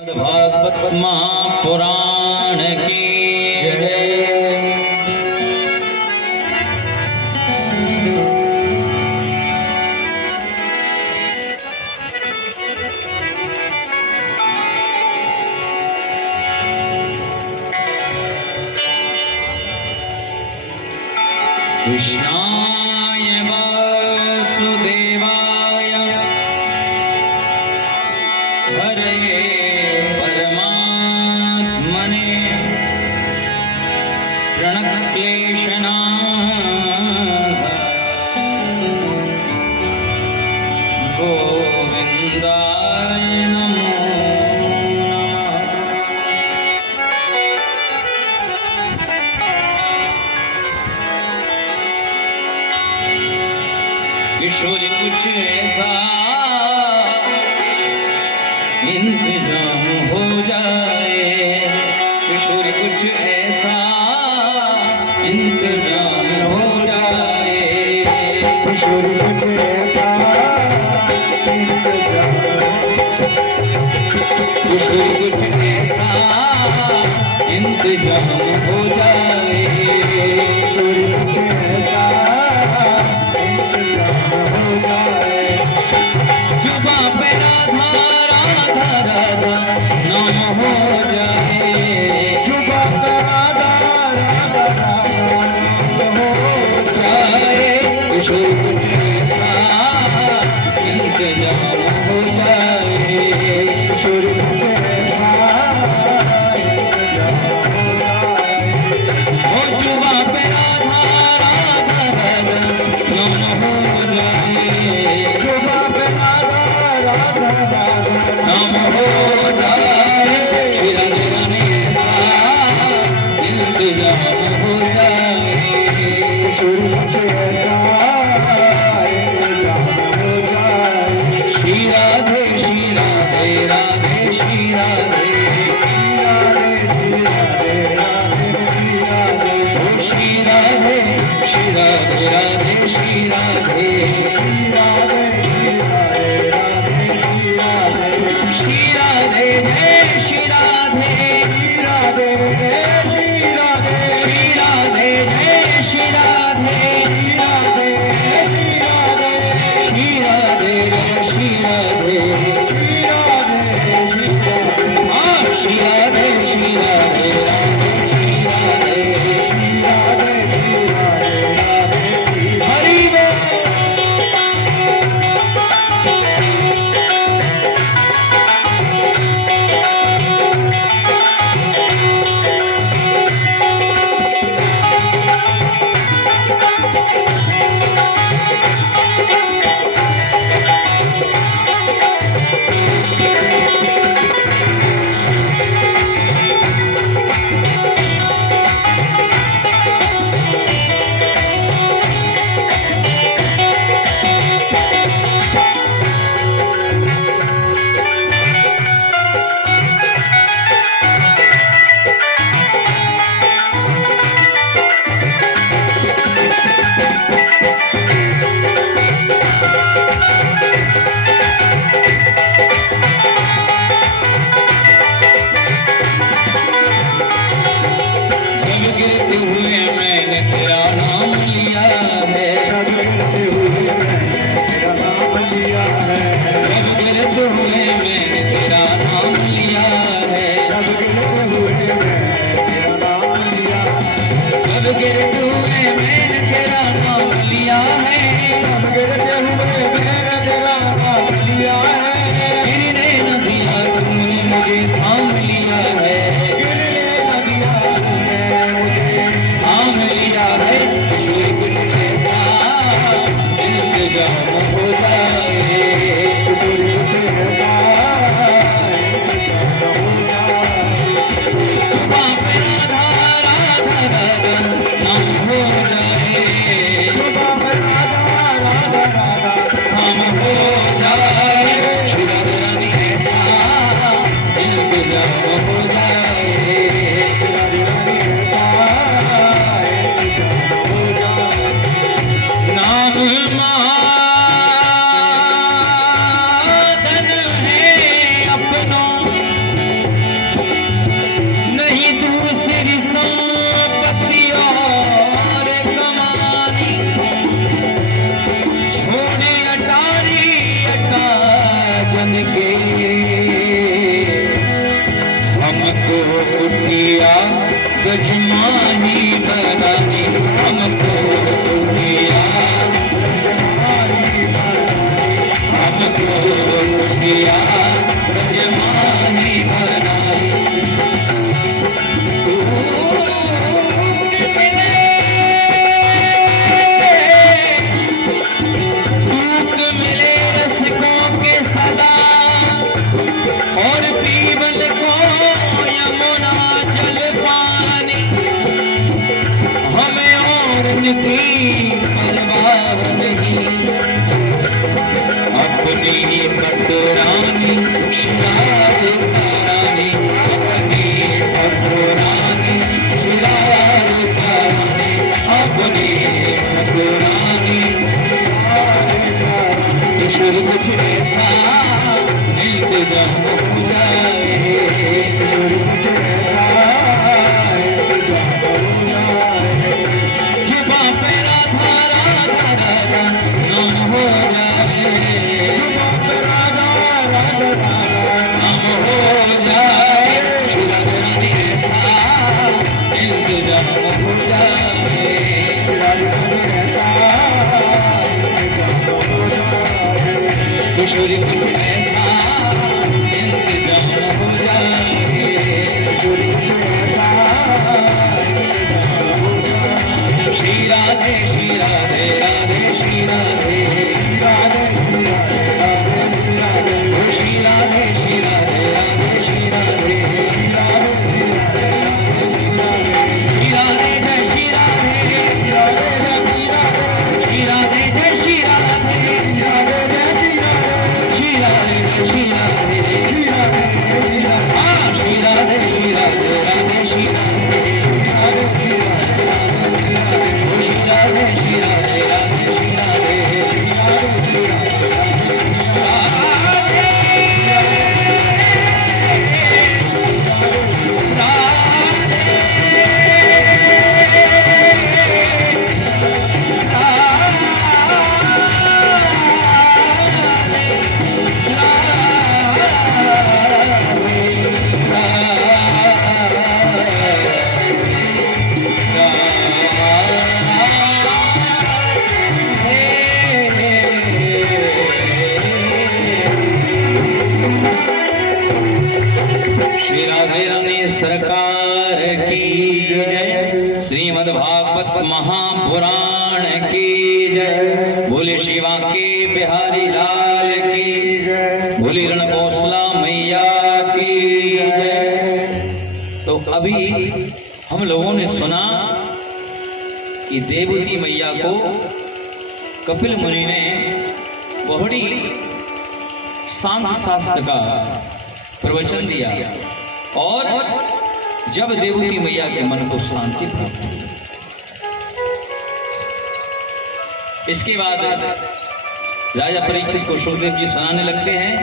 भागवत महापुराण की जय। कृष्णाय वासुदेवाय हरे परमात्मने प्रणक्लेशनाथाय गोविन्दाय नमो नमः। किशोरी कुछ ऐसा इंतजाम हो जाए, किशोरी कुछ ऐसा इंतजाम हो जाए, किशोरी कुछ ऐसा इंतजाम किशोरी कुछ ऐसा इंतजाम हो जाए, किशोरी कुछ ऐसा इंतजाम हो जाए। जुबां पे राधा राधा राधा नाम हो जाए, जुबां पे राधा राधा राधा नाम हो जाए, किशोरी कुछ ऐसा इंतजाम हो जाए, किशोरी कुछ ऐसा इंतजाम हो जाए। ओ जुबां पे राधा राधा राधा नाम हो जाए, जुबां पे राधा राधा राधा नाम हो जाए, श्री राधे रानी ऐसा इंतजाम हो जाए, किशोरी कुछ ऐसा इंतजाम हो जाए। श्री राधे राधे श्री राधे ओ श्री राधे राधे श्री राधे श्री राधे जय श्री राधे श्री राधे जय श्री राधे श्री राधे जय श्री राधे हाँ श्री राधे राधे श्री राधे हरि बोल। जब गिरते हुए मैंने तेरा नाम लिया है, जब गिरते हुए मैंने तेरा नाम लिया है, जब गिरते हुए मैंने तेरा नाम लिया है, गिरने न दिया तूने मुझे थाम लिया है, थाम लिया है, किशोरी कुछ ऐसा इंतजाम हो जाए, जुबां पे राधा राधा राधा नाम हो जाए, नाम हो जाए, श्री राधे रानी ऐसा इंतजाम हो जाए, नाम माधन है अपना ब्रजमानी बनाने हमको दिया, हमको दिया ब्रजमानी बनाई। दूध मिले रसिकों के सदा और पीवल को यमुना जल पानी, हमें और इनकी परवाह नहीं। अपनी कटरानी शिराद तारानी, अपनी कटरानी शिराद तारानी, अपनी कटरानी। ईश्वर कुछ ऐसा इंतजाम हो जाए, जुबा पे राधा राधा राधा नाम हो जाए, नाम हो जाए। राधा ऐसा इंतजाम हो जाए, किशोरी कुछ ऐसा इंतजाम हो जाए, श्री राधे श्री राधे राधे श्री राधे राधे श्री राधे श्री राधे राधे श्री राधे श्री राधे जय श्री राधे श्री राधे जय श्री राधे श्री राधे श्री राधे हाँ श्री राधे श्री राधे राधे श्री राधे श्री राधे श्री राधे राधे श्री राधे सरकार की जय, श्रीमद् भागवत महापुराण की जय, बोले शिवा के बिहारी लाल की जय, बोले रणकोसला मैया की जय। तो अभी हम लोगों ने सुना कि देवती मैया को कपिल मुनि ने बहुड़ी सांख्य शास्त्र का प्रवचन दिया और जब देवती मैया के मन को शांति प्राप्त हुई, इसके बाद राजा परीक्षित को सुखदेव जी सुनाने लगते हैं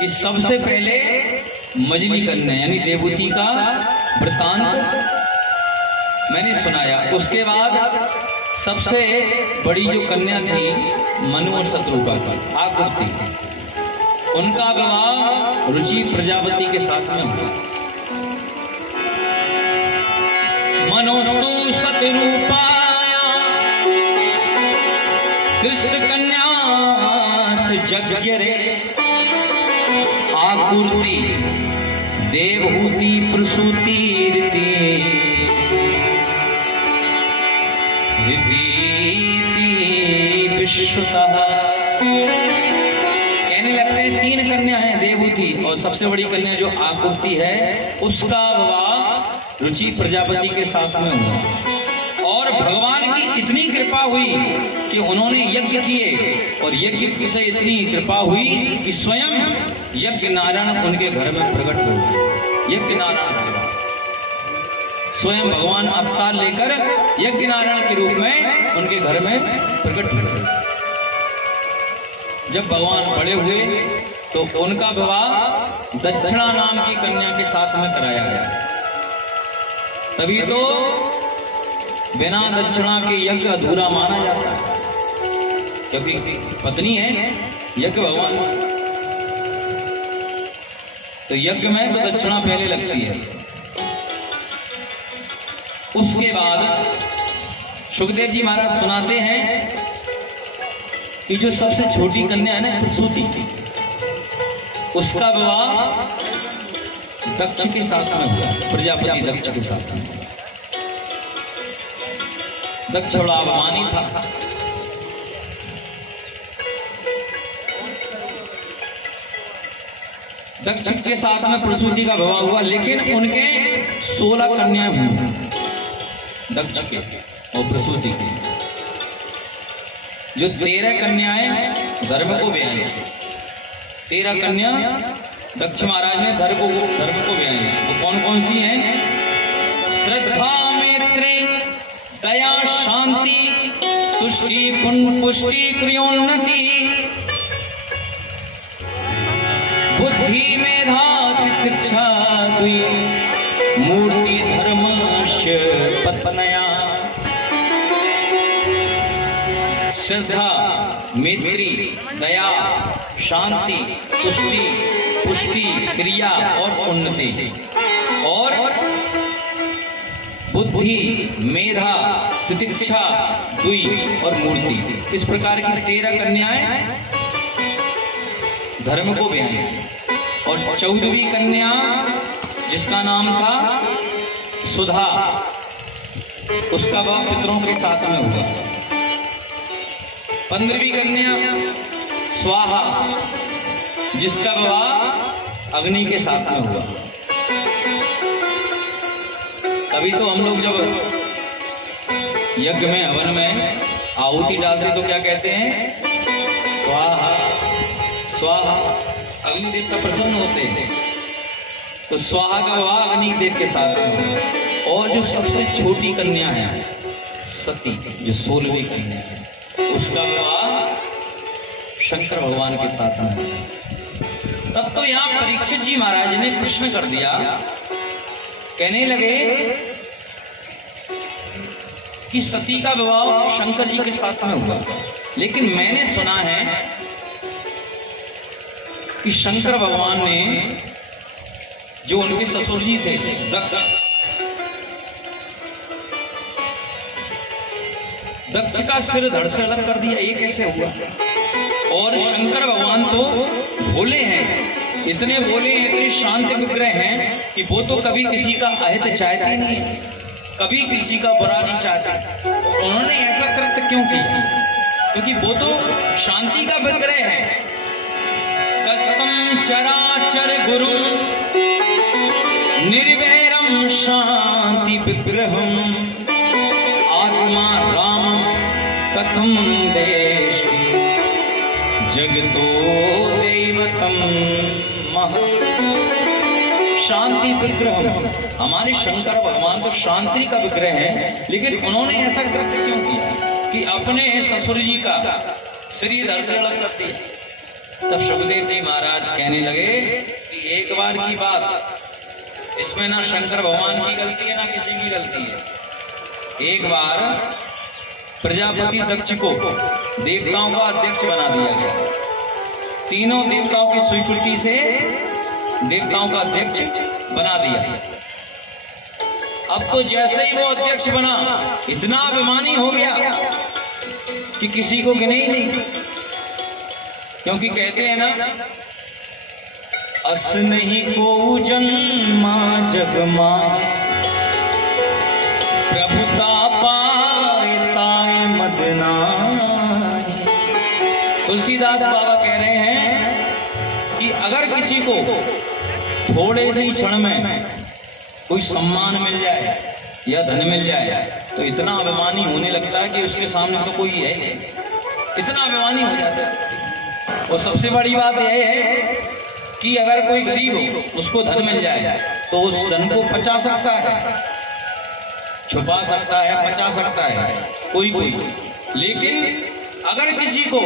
कि सबसे पहले मजली कन्या यानी देवती का वृतांत मैंने सुनाया। उसके बाद सबसे बड़ी जो कन्या थी मनु और शत्रुघ्न आकृति, उनका विवाह रुचि प्रजापति के साथ में हुआ। मनोस्तु शतरूपाया कृष्ण कन्या जज्ञ रे, आकुर्ति देवहूति प्रसूति रीति विश्वतः। कहने लगते हैं तीन कन्या हैं देवहूति और सबसे बड़ी कन्या जो आकुर्ति है उसका विवाह रुचि प्रजापति के साथ में हुआ। और भगवान की इतनी कृपा हुई कि उन्होंने यज्ञ किए और यज्ञ से इतनी कृपा हुई कि स्वयं यज्ञ नारायण उनके घर में प्रकट हो गए। यज्ञ नारायण स्वयं भगवान अवतार लेकर यज्ञ नारायण के रूप में उनके घर में प्रकट हो गए। जब भगवान बड़े हुए तो उनका विवाह दक्षिणा नाम की कन्या के साथ में कराया गया। तभी तो बिना दक्षिणा के यज्ञ अधूरा माना जाता है, क्योंकि पत्नी है यज्ञ भगवान। तो यज्ञ में तो दक्षिणा पहले लगती है। उसके बाद सुखदेव जी महाराज सुनाते हैं कि जो सबसे छोटी कन्या है ना प्रसूति, उसका विवाह दक्ष के साथ में हुआ, प्रजापति दक्ष के साथ में। दक्ष बड़ा अभिमानी था। दक्ष के साथ में प्रसूति का विवाह हुआ, लेकिन उनके 16 कन्याएं हुई, दक्ष के और प्रसूति की। जो 13 कन्याएं धर्म को ब्याई, 13 कन्या दक्ष महाराज ने धर्म को ब्याई। वो कौन कौन सी हैं? श्रद्धा, मैत्री, दया, शांति, तुष्टि, पुष्टि, क्रियोन्नति, बुद्धि, मेधा, तितिक्षा, द्वि, मूर्ति, धर्मस्य पत्न्या। श्रद्धा, मैत्री, दया, शांति, तुष्टि, पुष्टि, क्रिया और उन्नति, और बुद्धि, मेधा, तितिक्षा, द्वि और मूर्ति। इस प्रकार की 13 कन्याएं धर्म को ब्याई। और 14वीं कन्या जिसका नाम था सुधा, उसका विवाह पितरों के साथ में हुआ। 15वीं कन्या स्वाहा, जिसका विवाह अग्नि के साथ में हुआ। तभी तो हम लोग जब यज्ञ में, हवन में आहुति डालते तो क्या कहते हैं? स्वाहा स्वाहा। अग्निदेव का प्रसन्न होते हैं। तो स्वाहा का विवाह अग्निदेव के साथ में हुआ। और जो सबसे छोटी कन्या है सती, जो 16वीं कन्या है, उसका विवाह शंकर भगवान के साथ में हुआ। तब तो यहाँ परीक्षित जी महाराज ने प्रश्न कर दिया, कहने लगे कि सती का विवाह शंकर जी के साथ में हुआ, लेकिन मैंने सुना है कि शंकर भगवान ने जो उनके ससुर जी थे दक्ष का सिर धड़ से अलग कर दिया। ये कैसे हुआ? और शंकर भगवान तो भोले हैं, इतने भोले, इतने शांत विग्रह हैं कि वो तो कभी किसी का अहित चाहते नहीं, कभी किसी का बुरा नहीं चाहते। उन्होंने ऐसा कृत्य क्यों किया? क्योंकि वो तो शांति का विग्रह है। कस्तम चराचर गुरु निर्वैरम शांति विग्रहम आत्मा राम कथम देश जगतो दैवतम महा। शांति विग्रह, हमारे शंकर भगवान तो शांति का विग्रह है, लेकिन उन्होंने ऐसा कृत्य क्यों किया कि अपने ससुर जी का शरीर धड़ से अलग कर दिया? तब सुखदेव जी महाराज कहने लगे कि एक बार की बात, इसमें ना शंकर भगवान की गलती है ना किसी की गलती है। एक बार प्रजापति दक्ष को देवताओं का अध्यक्ष बना दिया गया। तीनों देवताओं की स्वीकृति से देवताओं का अध्यक्ष बना दिया। अब तो जैसे ही वो अध्यक्ष बना, इतना अभिमानी हो गया कि किसी को गिने ही नहीं। क्योंकि कहते हैं ना, अस नहीं को जन्मा जग माय, प्रभुता पाए ताय मदना। तुलसीदास बाबा कह रहे हैं कि अगर किसी को थोड़े से ही क्षण में कोई सम्मान मिल जाए या धन मिल जाए तो इतना अभिमानी होने लगता है कि उसके सामने तो कोई है, इतना अभिमानी हो जाता है। और सबसे बड़ी बात यह है कि अगर कोई गरीब हो, उसको धन मिल जाए तो उस धन को बचा सकता है, छुपा सकता है, बचा सकता है कोई। लेकिन अगर किसी को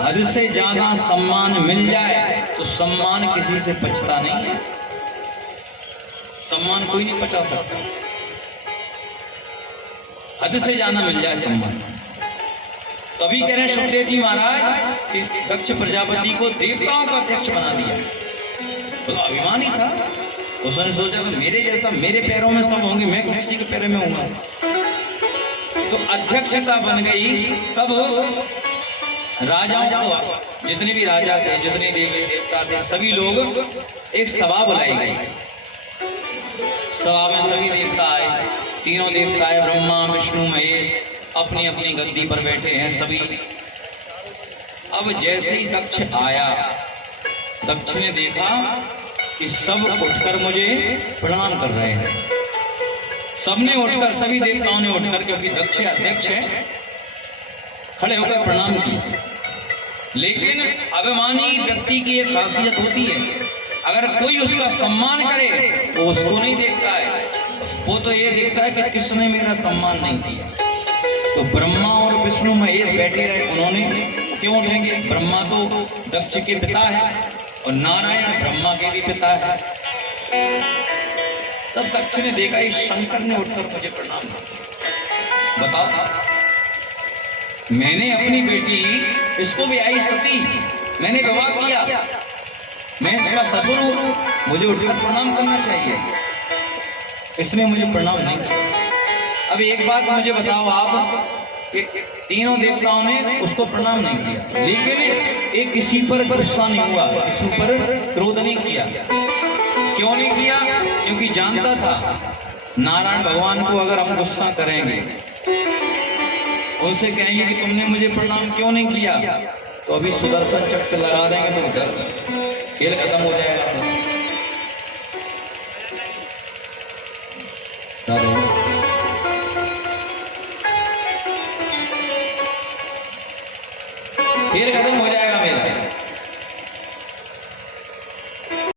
हद से ज्यादा सम्मान मिल जाए तो सम्मान किसी से बचता नहीं है। सम्मान कोई नहीं बचा सकता, हद से ज्यादा मिल जाए सम्मान। तभी कह रहे हैं सुखदेव जी महाराज कि दक्ष प्रजापति को देवताओं का अध्यक्ष बना दिया। तो अभिमानी था, उसने सोचा तो मेरे जैसा मेरे पैरों में सब होंगे, मैं किसी के पैरों में हूँगा। तो अध्यक्षता बन गई। तब राजाओं को, जितने भी राजा थे, जितने देवी देवता थे, सभी लोग एक सभा बुलाई गई। सभा में सभी देवता आए, तीनों देवता आए, ब्रह्मा विष्णु महेश अपनी अपनी गद्दी पर बैठे हैं सभी। अब जैसे ही दक्ष आया, दक्ष ने देखा कि सब उठकर मुझे प्रणाम कर रहे हैं। सबने उठकर, सभी देवताओं ने उठकर, क्योंकि दक्ष अध्यक्ष है, खड़े होकर प्रणाम किया। लेकिन अभिमानी व्यक्ति की एक खासियत होती है, अगर कोई उसका सम्मान करे वो उसको नहीं देखता है, वो तो ये देखता है कि किसने मेरा सम्मान नहीं किया। तो ब्रह्मा और विष्णु महेश बैठे रहे, उन्होंने क्यों उठेंगे? ब्रह्मा तो दक्ष के पिता है और नारायण ब्रह्मा के भी पिता है। तब दक्ष ने देखा इस शंकर ने उठकर मुझे प्रणाम किया। बताओ, मैंने अपनी बेटी, इसको भी आई सती, मैंने विवाह किया, मैं इसका ससुर हूं, मुझे उठकर प्रणाम करना चाहिए। इसने मुझे प्रणाम नहीं किया। अब एक बात मुझे बताओ आप, तीनों देवताओं ने उसको प्रणाम नहीं किया, लेकिन एक किसी पर गुस्सा नहीं हुआ, किसी पर क्रोध नहीं किया। क्यों नहीं किया? क्योंकि जानता था नारायण भगवान को अगर हम गुस्सा करेंगे, उनसे कहेंगे कि तुमने मुझे प्रणाम क्यों नहीं किया, तो अभी सुदर्शन चक्र लगा देंगे तो उधर खेल खत्म हो जाएगा। खेल खत्म हो